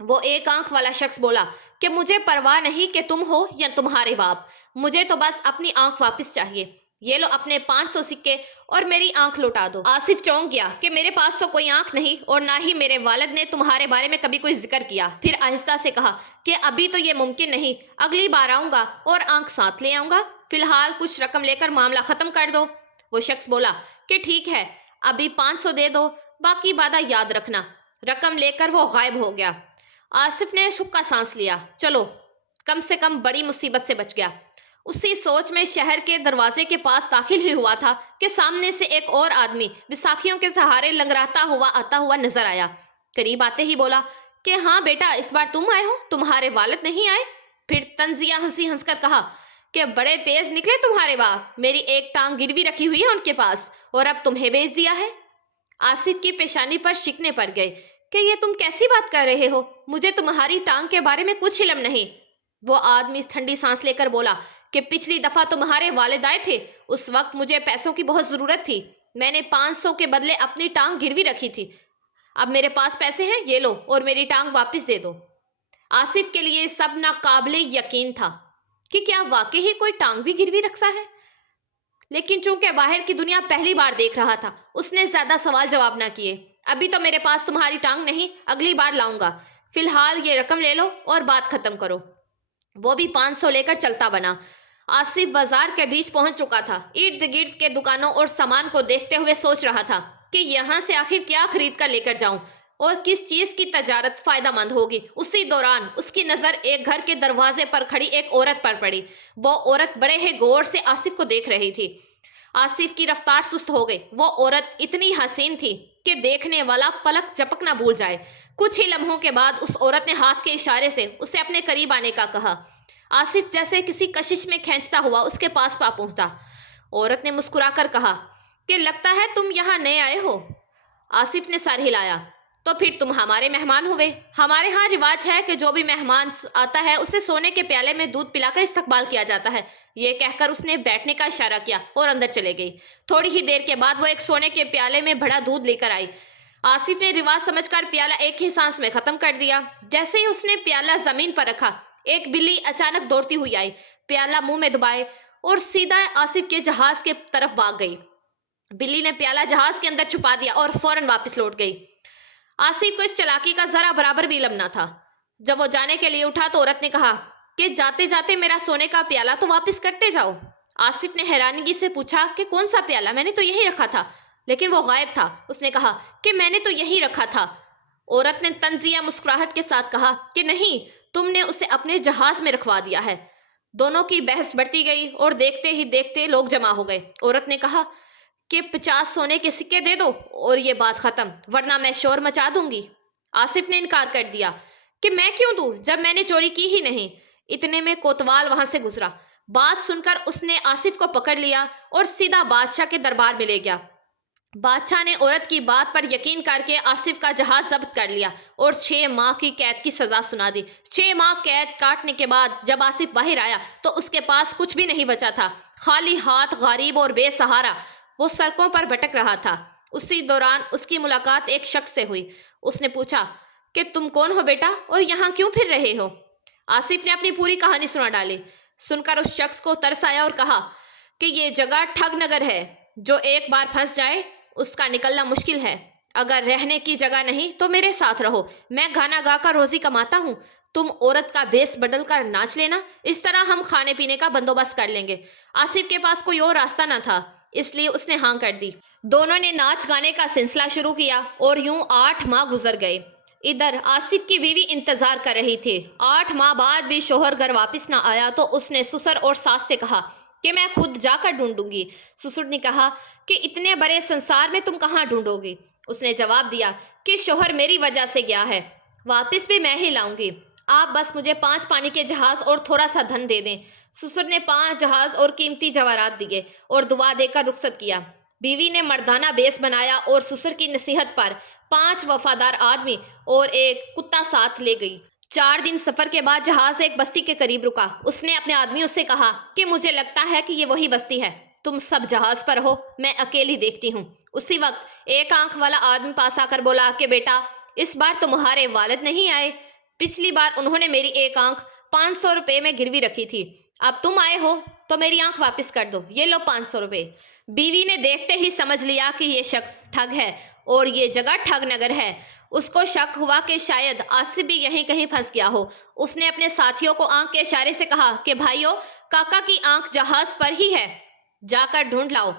وہ ایک آنکھ والا شخص بولا کہ مجھے پرواہ نہیں کہ تم ہو یا تمہارے باپ، مجھے تو بس اپنی آنکھ واپس چاہیے، یہ لو اپنے 500 سکے اور میری آنکھ لوٹا دو۔ آصف چونک گیا کہ میرے پاس تو کوئی آنکھ نہیں اور نہ ہی میرے والد نے تمہارے بارے میں کبھی کوئی ذکر کیا۔ پھر آہستہ سے کہا کہ ابھی تو یہ ممکن نہیں، اگلی بار آؤں گا اور آنکھ ساتھ لے آؤں گا، فی الحال کچھ رقم لے کر معاملہ ختم کر دو۔ وہ شخص بولا کہ ٹھیک ہے، ابھی 500 دے دو، باقی وعدہ یاد رکھنا۔ رقم لے کر وہ غائب ہو گیا۔ آصف نے سکا سانس لیا، چلو کم سے کم بڑی مصیبت سے بچ گیا۔ اسی سوچ میں شہر کے دروازے کے پاس داخل ہی ہوا تھا کہ سامنے سے ایک اور آدمی بیساکھیوں کے سہارے لنگڑاتا ہوا آتا ہوا نظر آیا۔ قریب آتے ہی بولا کہ ہاں بیٹا، اس بار تم آئے ہو، تمہارے والد نہیں آئے؟ پھر تنزیہ ہنسی ہنس کر کہا کہ بڑے تیز نکلے تمہارے باپ، میری ایک ٹانگ گروی رکھی ہوئی ہے ان کے پاس اور اب تمہیں بیچ دیا ہے۔ آصف کی پیشانی پر شکنے پڑ گئے کہ یہ تم کیسی بات کر رہے ہو، مجھے تمہاری ٹانگ کے بارے میں کچھ علم نہیں۔ وہ آدمی ٹھنڈی سانس لے کر بولا کہ پچھلی دفعہ تمہارے والد آئے تھے، اس وقت مجھے پیسوں کی بہت ضرورت تھی، میں نے 500 کے بدلے اپنی ٹانگ گروی رکھی تھی، اب میرے پاس پیسے ہیں، یہ لو اور میری ٹانگ واپس دے دو۔ آصف کے لیے سب ناقابل یقین تھا کہ کیا واقعی ہی کوئی ٹانگ بھی گروی رکھتا ہے، لیکن چونکہ باہر کی دنیا پہلی بار دیکھ رہا تھا، اس نے زیادہ سوال جواب نہ کیے۔ ابھی تو میرے پاس تمہاری ٹانگ نہیں، اگلی بار لاؤں گا، فی الحال یہ رقم لے لو اور بات ختم کرو۔ وہ بھی 500 لے کر چلتا بنا۔ آصف بازار کے بیچ پہنچ چکا تھا، ارد گرد کے دکانوں اور سامان کو دیکھتے ہوئے سوچ رہا تھا کہ یہاں سے آخر کیا خرید کر لے کر جاؤں اور کس چیز کی تجارت فائدہ مند ہوگی۔ اسی دوران اس کی نظر ایک گھر کے دروازے پر کھڑی ایک عورت پر پڑی۔ وہ عورت بڑے ہی غور سے آصف کو دیکھ رہی تھی۔ آصف کی رفتار سست ہو گئی۔ وہ عورت اتنی حسین تھی کہ دیکھنے والا پلک جھپکنا بھول جائے۔ کچھ ہی لمحوں کے بعد اس عورت نے ہاتھ کے اشارے سے اسے اپنے قریب آنے کا کہا۔ آصف جیسے کسی کشش میں کھینچتا ہوا اس کے پاس پہنچا۔ عورت نے مسکرا کر کہا کہ لگتا ہے تم یہاں نئے آئے ہو۔ آصف نے سر ہلایا۔ تو پھر تم ہمارے مہمان ہوئے۔ ہمارے ہاں رواج ہے کہ جو بھی مہمان آتا ہے اسے سونے کے پیالے میں دودھ پلا کر استقبال کیا جاتا ہے۔ یہ کہہ کر اس نے بیٹھنے کا اشارہ کیا اور اندر چلے گئی۔ تھوڑی ہی دیر کے بعد وہ ایک سونے کے پیالے میں بڑا دودھ لے کر آئی۔ آصف نے رواج سمجھ کر پیالہ ایک ہی سانس میں ختم کر دیا۔ جیسے ہی اس نے پیالہ زمین پر رکھا، ایک بلی اچانک دوڑتی ہوئی آئی، پیالہ منہ میں دبائے اور سیدھا آصف کے جہاز کے طرف بھاگ گئی۔ بلی نے پیالہ جہاز کے اندر چھپا دیا اور فوراً واپس لوٹ گئی۔ آصف کو اس چالاکی کا ذرا برابر بھی علم نہ تھا۔ جب وہ جانے کے لیے اٹھا تو عورت نے کہا کہ جاتے جاتے میرا سونے کا پیالہ تو واپس کرتے جاؤ۔ آصف نے حیرانگی سے پوچھا کہ کون سا پیالہ، میں نے تو یہی رکھا تھا، لیکن وہ غائب تھا۔ اس نے کہا کہ میں نے تو یہی رکھا تھا۔ عورت نے طنزیہ مسکراہٹ کے ساتھ کہا کہ نہیں، تم نے اسے اپنے جہاز میں رکھوا دیا ہے۔ دونوں کی بحث بڑھتی گئی اور دیکھتے ہی دیکھتے لوگ جمع ہو گئے۔ عورت نے کہا کہ 50 سونے کے سکے دے دو اور یہ بات ختم، ورنہ میں شور مچا دوں گی۔ آصف نے انکار کر دیا کہ میں کیوں دوں جب میں نے چوری کی ہی نہیں۔ اتنے میں کوتوال وہاں سے گزرا۔ بات سن کر اس نے آصف کو پکڑ لیا اور سیدھا بادشاہ کے دربار میں لے گیا۔ بادشاہ نے عورت کی بات پر یقین کر کے آصف کا جہاز ضبط کر لیا اور 6 ماہ کی قید کی سزا سنا دی۔ 6 ماہ قید کاٹنے کے بعد جب آصف باہر آیا تو اس کے پاس کچھ بھی نہیں بچا تھا، خالی ہاتھ، غریب اور بے سہارا وہ سڑکوں پر بھٹک رہا تھا۔ اسی دوران اس کی ملاقات ایک شخص سے ہوئی۔ اس نے پوچھا کہ تم کون ہو بیٹا اور یہاں کیوں پھر رہے ہو؟ آصف نے اپنی پوری کہانی سنا ڈالی۔ سن کر اس شخص کو ترس آیا اور کہا کہ یہ جگہ ٹھگ نگر ہے، جو ایک بار پھنس جائے اس کا نکلنا مشکل ہے۔ اگر رہنے کی جگہ نہیں تو میرے ساتھ رہو، میں گانا گا کر روزی کماتا ہوں، تم عورت کا بیس بدل کر ناچ لینا، اس طرح ہم کھانے پینے کا بندوبست کر لیں گے۔ آصف کے پاس کوئی اور راستہ نہ تھا، اس لیے اس نے ہاں کر دی۔ دونوں نے ناچ گانے کا سلسلہ شروع کیا اور یوں 8 ماہ گزر گئے۔ ادھر آصف کی بیوی انتظار کر رہی تھی۔ 8 ماہ بعد بھی شوہر گھر واپس نہ آیا تو اس نے سسر اور ساس سے کہا کہ میں خود جا کر ڈھونڈوں گی۔ سسر نے کہا کہ اتنے بڑے سنسار میں تم کہاں ڈھونڈو گی؟ اس نے جواب دیا کہ شوہر میری وجہ سے گیا ہے، واپس بھی میں ہی لاؤں گی، آپ بس مجھے 5 پانی کے جہاز اور تھوڑا سا دھن دے دیں۔ سسر نے 5 جہاز اور قیمتی جواہرات دیے اور دعا دے کر رخصت کیا۔ بیوی نے مردانہ بیس بنایا اور سسر کی نصیحت پر 5 وفادار آدمی اور ایک کتا ساتھ لے گئی۔ 4 دن سفر کے بعد جہاز ایک بستی کے قریب رکا۔ اس نے اپنے آدمیوں سے کہا کہ مجھے لگتا ہے کہ یہ وہی بستی ہے، تم سب جہاز پر ہو، میں اکیلی دیکھتی ہوں۔ اسی وقت ایک آنکھ والا آدمی پاس آ کر بولا کہ بیٹا، اس بار تمہارے والد نہیں آئے۔ پچھلی بار انہوں نے میری ایک آنکھ 500 روپے میں گروی رکھی تھی، اب تم آئے ہو تو میری آنکھ واپس کر دو، یہ لو 500 روپے۔ بیوی نے دیکھتے ہی سمجھ لیا کہ یہ شخص ٹھگ ہے اور یہ جگہ ٹھگ نگر ہے۔ اس کو شک ہوا کہ شاید آصف بھی یہیں کہیں پھنس گیا ہو۔ اس نے اپنے ساتھیوں کو آنکھ کے اشارے سے کہا کہ بھائیو، کاکا کی آنکھ جہاز پر ہی ہے، جا کر ڈھونڈ لاؤ۔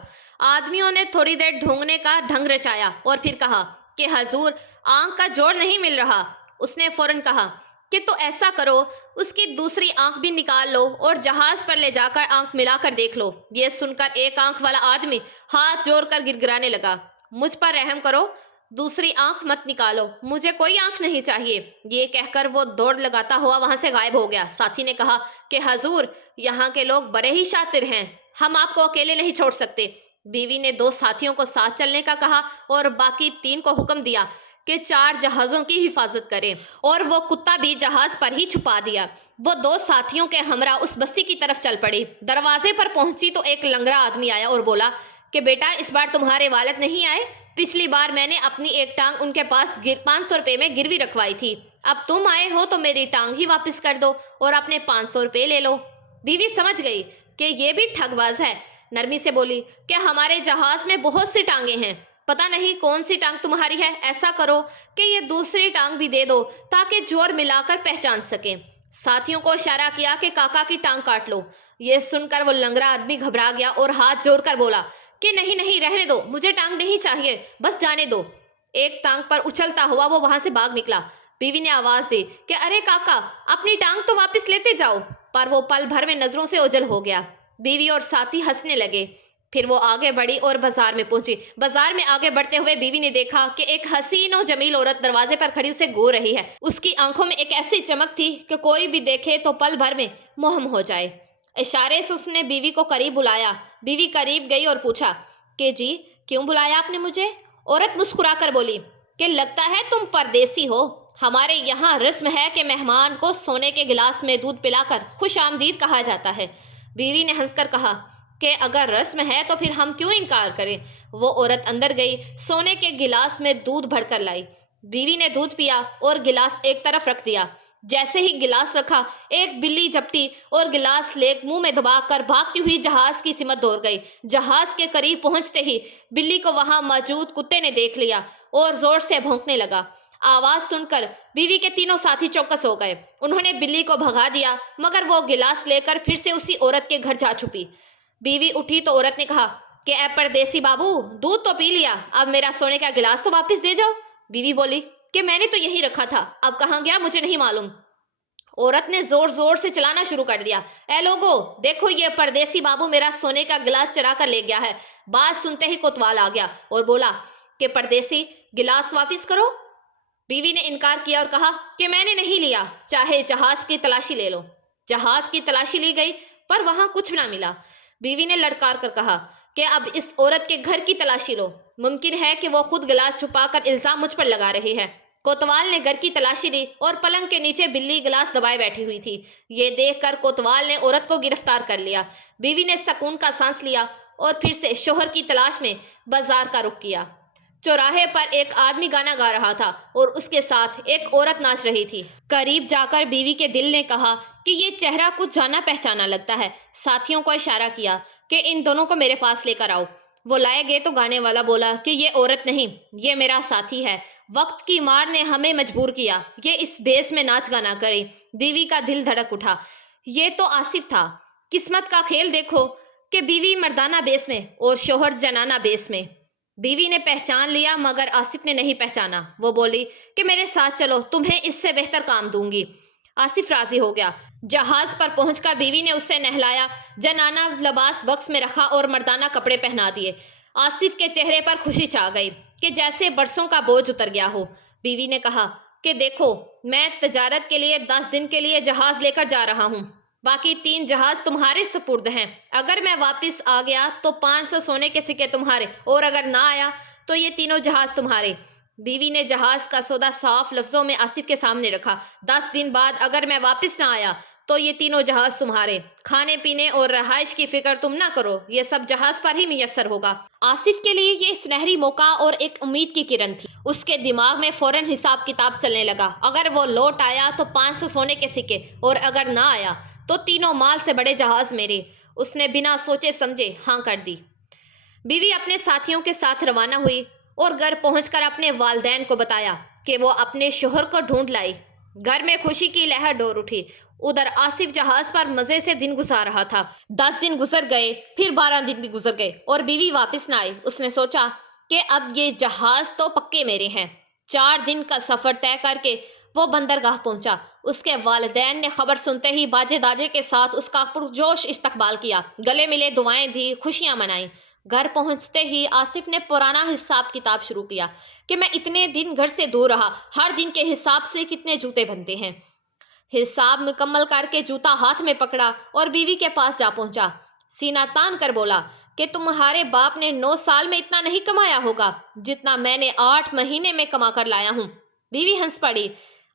آدمیوں نے تھوڑی دیر ڈھونڈنے کا ڈھنگ رچایا اور پھر کہا کہ حضور، آنکھ کا جوڑ نہیں مل رہا۔ اس نے فوراً کہا کہ تو ایسا کرو، اس کی دوسری آنکھ بھی نکال لو اور جہاز پر لے جا کر آنکھ ملا کر دیکھ لو۔ یہ سن کر ایک آنکھ والا آدمی ہاتھ جوڑ کر گڑگڑانے لگا، مجھ پر رحم کرو، دوسری آنکھ مت نکالو، مجھے کوئی آنکھ نہیں چاہیے۔ یہ کہہ کر وہ دوڑ لگاتا ہوا وہاں سے غائب ہو گیا۔ ساتھی نے کہا کہ حضور، یہاں کے لوگ بڑے ہی شاطر ہیں، ہم آپ کو اکیلے نہیں چھوڑ سکتے۔ بیوی نے 2 ساتھیوں کو ساتھ چلنے کا کہا اور باقی 3 کو حکم دیا کہ 4 جہازوں کی حفاظت کریں، اور وہ کتا بھی جہاز پر ہی چھپا دیا۔ وہ 2 ساتھیوں کے ہمراہ اس بستی کی طرف چل پڑی۔ دروازے پر پہنچی تو ایک لنگڑا آدمی آیا اور بولا کہ بیٹا، اس بار تمہارے والد نہیں آئے؟ پچھلی بار میں نے اپنی ایک ٹانگ ان کے پاس 500 روپے میں گروی رکھوائی تھی، اب تم آئے ہو تو میری ٹانگ ہی واپس کر دو اور اپنے 500 روپے لے لو۔ بیوی سمجھ گئی کہ یہ بھی ٹھگ باز ہے، نرمی سے بولی کہ ہمارے جہاز میں بہت سی ٹانگیں ہیں، پتہ نہیں کون سی ٹانگ تمہاری ہے، ایسا کرو کہ یہ دوسری ٹانگ بھی دے دو تاکہ جوڑ ملا کر پہچان سکیں۔ ساتھیوں کو اشارہ کیا کہ کاکا کی ٹانگ کاٹ لو۔ یہ سن کر وہ لنگڑا آدمی گھبرا گیا اور ہاتھ جوڑ کر بولا کہ نہیں نہیں، رہنے دو، مجھے ٹانگ نہیں چاہیے، بس جانے دو۔ ایک ٹانگ پر اچھلتا ہوا وہ وہاں سے بھاگ نکلا۔ بیوی نے آواز دی کہ ارے کاکا، اپنی ٹانگ تو واپس لیتے جاؤ، پر وہ پل بھر میں نظروں سے اوجھل ہو گیا۔ بیوی اور ساتھی ہنسنے لگے۔ پھر وہ آگے بڑھی اور بازار میں پہنچی۔ بازار میں آگے بڑھتے ہوئے بیوی نے دیکھا کہ ایک حسین و جمیل عورت دروازے پر کھڑی اسے گو رہی ہے۔ اس کی آنکھوں میں ایک ایسی چمک تھی کہ کوئی بھی دیکھے تو پل بھر میں موہم ہو جائے۔ اشارے سے اس نے بیوی کو قریب بلایا۔ بیوی قریب گئی اور پوچھا کہ جی، کیوں بلایا آپ نے مجھے؟ عورت مسکرا کر بولی کہ لگتا ہے تم پردیسی ہو، ہمارے یہاں رسم ہے کہ مہمان کو سونے کے گلاس میں دودھ پلا کر خوش آمدید کہا جاتا ہے۔ بیوی نے ہنس کر کہا کہ اگر رسم ہے تو پھر ہم کیوں انکار کریں۔ وہ عورت اندر گئی، سونے کے گلاس میں دودھ بھر کر لائی۔ بیوی نے دودھ پیا اور گلاس ایک طرف رکھ دیا۔ جیسے ہی گلاس رکھا، ایک بلی جھپٹی اور گلاس لے منہ میں دبا کر بھاگتی ہوئی جہاز کی سمت دوڑ گئی۔ جہاز کے قریب پہنچتے ہی بلی کو وہاں موجود کتے نے دیکھ لیا اور زور سے بھونکنے لگا۔ آواز سن کر بیوی کے 3 ساتھی چوکس ہو گئے۔ انہوں نے بلی کو بھگا دیا، مگر وہ گلاس لے کر پھر سے اسی عورت کے گھر جا چھپی۔ بیوی اٹھی تو عورت نے کہا کہ اے پردیسی بابو، دودھ تو پی لیا، اب میرا سونے کا گلاس تو واپس دے جاؤ۔ بیوی بولی کہ میں نے تو یہی رکھا تھا، اب کہاں گیا مجھے نہیں معلوم۔ عورت نے زور زور سے چلانا شروع کر دیا، اے لوگو دیکھو، یہ پردیسی بابو میرا سونے کا گلاس چرا کر لے گیا ہے۔ بات سنتے ہی کوتوال آ گیا اور بولا کہ پردیسی، گلاس واپس کرو۔ بیوی نے انکار کیا اور کہا کہ میں نے نہیں لیا، چاہے جہاز کی تلاشی لے لو۔ جہاز کی تلاشی لی گئی پر وہاں کچھ نہ ملا۔ بیوی نے لڑکار کر کہا کہ اب اس عورت کے گھر کی تلاشی لو، ممکن ہے کہ وہ خود گلاس چھپا کر الزام مجھ پر لگا رہی ہے۔ کوتوال نے گھر کی تلاشی لی اور پلنگ کے نیچے بلی گلاس دبائے بیٹھی ہوئی تھی۔ یہ دیکھ کر کوتوال نے عورت کو گرفتار کر لیا۔ بیوی نے سکون کا سانس لیا اور پھر سے شوہر کی تلاش میں بازار کا رخ کیا۔ چوراہے پر ایک آدمی گانا گا رہا تھا اور اس کے ساتھ ایک عورت ناچ رہی تھی۔ قریب جا کر بیوی کے دل نے کہا کہ یہ چہرہ کچھ جانا پہچانا لگتا ہے۔ ساتھیوں کو اشارہ کیا کہ ان دونوں کو میرے پاس لے کر آؤ۔ وہ لائے گئے تو گانے والا بولا کہ یہ عورت نہیں، یہ میرا ساتھی ہے، وقت کی مار نے ہمیں مجبور کیا، یہ اس بیس میں ناچ گانا کرے۔ بیوی کا دل دھڑک اٹھا، یہ تو آصف تھا۔ قسمت کا کھیل دیکھو کہ بیوی مردانہ بیس میں اور شوہر جنانہ بیس میں۔ بیوی نے پہچان لیا مگر آصف نے نہیں پہچانا۔ وہ بولی کہ میرے ساتھ چلو، تمہیں اس سے بہتر کام دوں گی۔ آصف راضی ہو گیا۔ جہاز پر پہنچ کر بیوی نے اسے نہلایا، جنانہ لباس بکس میں رکھا اور مردانہ کپڑے پہنا دیے۔ آصف کے چہرے پر خوشی چھا گئی کہ جیسے برسوں کا بوجھ اتر گیا ہو۔ بیوی نے کہا کہ دیکھو، میں تجارت کے لیے 10 دن کے لیے جہاز لے کر جا رہا ہوں، باقی 3 جہاز تمہارے سپرد ہیں۔ اگر میں واپس آ گیا تو 500 سونے کے سکے تمہارے، اور اگر نہ آیا تو یہ 3 جہاز تمہارے۔ بیوی نے جہاز کا سودا صاف لفظوں میں آصف کے سامنے رکھا۔ 10 دن بعد اگر میں واپس نہ آیا تو یہ تینوں جہاز تمہارے، کھانے پینے اور رہائش کی فکر تم نہ کرو، یہ سب جہاز پر ہی میسر ہوگا۔ آصف کے لیے یہ سنہری موقع اور ایک امید کی کرن تھی۔ اس کے دماغ میں فوراً حساب کتاب چلنے لگا۔ اگر وہ لوٹ آیا تو 500 سونے کے سکے، اور اگر نہ آیا تو تینوں مال سے بڑے جہاز میرے۔ اس نے بنا سوچے سمجھے ہاں کر دی۔ بیوی اپنے ساتھیوں کے ساتھ روانہ ہوئی اور گھر پہنچ کر اپنے والدین کو بتایا کہ وہ اپنے شوہر کو ڈھونڈ لائی۔ گھر میں خوشی کی لہر ڈول اٹھی۔ ادھر آصف جہاز پر مزے سے دن گزار رہا تھا۔ 10 دن گزر گئے، پھر 12 دن بھی گزر گئے اور بیوی واپس نہ آئی۔ اس نے سوچا کہ اب یہ جہاز تو پکے میرے ہیں۔ 4 دن کا سفر طے کر کے وہ بندرگاہ پہنچا۔ اس کے والدین نے خبر سنتے ہی باجے داجے کے ساتھ اس کا پرجوش استقبال کیا، گلے ملے، دعائیں دی، خوشیاں منائیں۔ گھر پہنچتے ہی آصف نے پرانا حساب کتاب شروع کیا کہ میں اتنے دن گھر سے دور رہا، ہر دن کے حساب سے کتنے جوتے بنتے ہیں۔ حساب مکمل کر کے جوتا ہاتھ میں پکڑا اور بیوی کے پاس جا پہنچا۔ سینہ تان کر بولا کہ تمہارے باپ نے 9 سال میں اتنا نہیں کمایا ہوگا جتنا میں نے 8 مہینے میں کما کر لایا ہوں۔ بیوی ہنس پڑی۔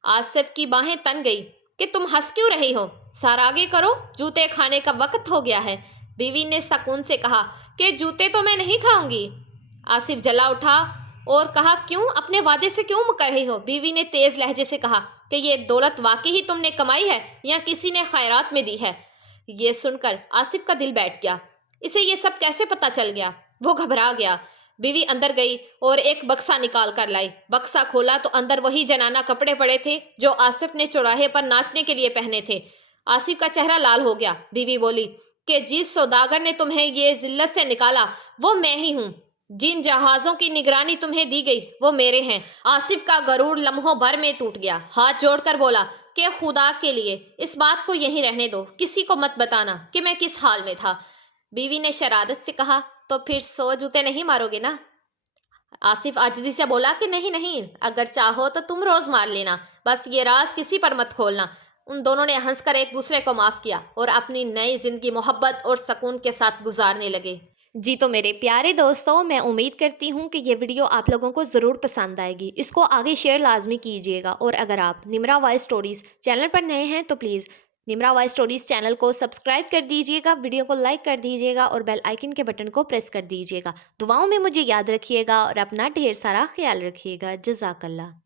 آصف کی باہیں تن گئی کہ تم ہنس کیوں رہی ہو؟ سر آگے کرو، جوتے کھانے کا وقت ہو گیا ہے۔ بیوی نے سکون سے کہا کہ جوتے تو میں نہیں کھاؤں گی۔ آصف جلا اٹھا اور کہا کیوں، اپنے وعدے سے کیوں مکر رہی ہو؟ بیوی نے تیز لہجے سے کہا کہ یہ دولت واقعی ہی تم نے کمائی ہے یا کسی نے خیرات میں دی ہے؟ یہ سن کر آصف کا دل بیٹھ گیا۔ اسے یہ سب کیسے پتہ چل گیا؟ وہ گھبرا گیا۔ بیوی اندر گئی اور ایک بکسا نکال کر لائی۔ بکسا کھولا تو اندر وہی جنانہ کپڑے پڑے تھے جو آصف نے چوراہے پر ناچنے کے لیے پہنے تھے۔ آصف کا چہرہ لال ہو گیا۔ بیوی بولی کہ جس سوداگر نے تمہیں یہ ذلت سے نکالا وہ میں ہی ہوں۔ جن جہازوں کی نگرانی تمہیں دی گئی وہ میرے ہیں۔ آصف کا غرور لمحوں بھر میں ٹوٹ گیا۔ ہاتھ جوڑ کر بولا کہ خدا کے لیے اس بات کو یہیں رہنے دو، کسی کو مت بتانا کہ میں کس حال میں تھا۔ بیوی نے شرارت سے کہا تو پھر 100 جوتے نہیں مارو گے نا؟ آصف عاجزی سے بولا کہ نہیں، اگر چاہو تو تم روز مار لینا، بس یہ راز کسی پر مت کھولنا۔ ان دونوں نے ہنس کر ایک دوسرے کو معاف کیا اور اپنی نئی زندگی محبت اور سکون کے ساتھ گزارنے لگے۔ جی تو میرے پیارے دوستوں، میں امید کرتی ہوں کہ یہ ویڈیو آپ لوگوں کو ضرور پسند آئے گی۔ اس کو آگے شیئر لازمی کیجیے گا، اور اگر آپ نمرا وائس اسٹوریز چینل پر نئے ہیں تو please Nimra voice stories channel کو سبسکرائب کر دیجیے گا، ویڈیو کو لائک کر دیجیے گا اور بیل آئیکن کے بٹن کو پریس کر دیجیے گا۔ دعاؤں میں مجھے یاد رکھیے گا اور اپنا ڈھیر سارا خیال رکھیے گا۔ جزاک اللہ۔